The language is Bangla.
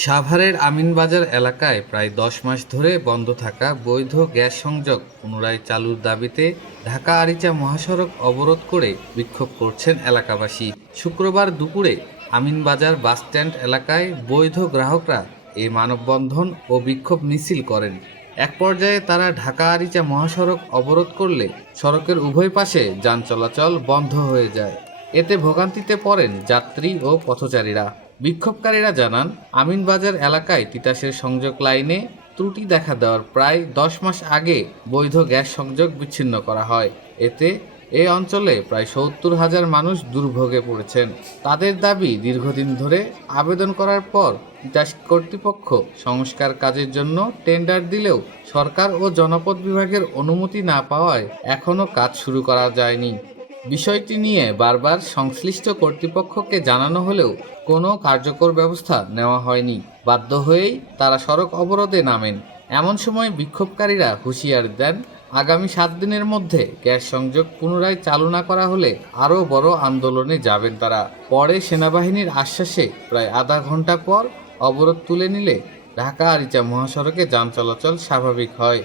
সাভারের আমিনবাজার এলাকায় প্রায় ১০ মাস ধরে বন্ধ থাকা বৈধ গ্যাস সংযোগ পুনরায় চালুর দাবিতে ঢাকা-আরিচা মহাসড়ক অবরোধ করে বিক্ষোভ করছেন এলাকাবাসী। শুক্রবার দুপুরে আমিনবাজার বাসস্ট্যান্ড এলাকায় বৈধ গ্রাহকরা এই মানববন্ধন ও বিক্ষোভ মিছিল করেন। এক পর্যায়ে তারা ঢাকা-আরিচা মহাসড়ক অবরোধ করলে সড়কের উভয় পাশে যান চলাচল বন্ধ হয়ে যায়। এতে ভোগান্তিতে পড়েন যাত্রী ও পথচারীরা। বিক্ষোভকারীরা জানান, আমিনবাজার এলাকায় তিতাসের সংযোগ লাইনে ত্রুটি দেখা দেওয়ার প্রায় ১০ মাস আগে বৈধ গ্যাস সংযোগ বিচ্ছিন্ন করা হয়। এতে এই অঞ্চলে প্রায় ৭০,০০০ মানুষ দুর্ভোগে পড়েছেন। তাদের দাবি, দীর্ঘদিন ধরে আবেদন করার পর তিতাস কর্তৃপক্ষ সংস্কার কাজের জন্য টেন্ডার দিলেও সরকার ও জনপদ বিভাগের অনুমতি না পাওয়ায় এখনও কাজ শুরু করা যায়নি। বিষয়টি নিয়ে বারবার সংশ্লিষ্ট কর্তৃপক্ষকে জানানো হলেও কোনো কার্যকর ব্যবস্থা নেওয়া হয়নি। বাধ্য হয়েই তারা সড়ক অবরোধে নামেন। এমন সময় বিক্ষোভকারীরা হুঁশিয়ারি দেন, আগামী ৭ দিনের মধ্যে গ্যাস সংযোগ পুনরায় চালু না করা হলে আরও বড় আন্দোলনে যাবেন তারা। পরে সেনাবাহিনীর আশ্বাসে প্রায় আধা ঘন্টা পর অবরোধ তুলে নিলে ঢাকা-আরিচা মহাসড়কে যান চলাচল স্বাভাবিক হয়।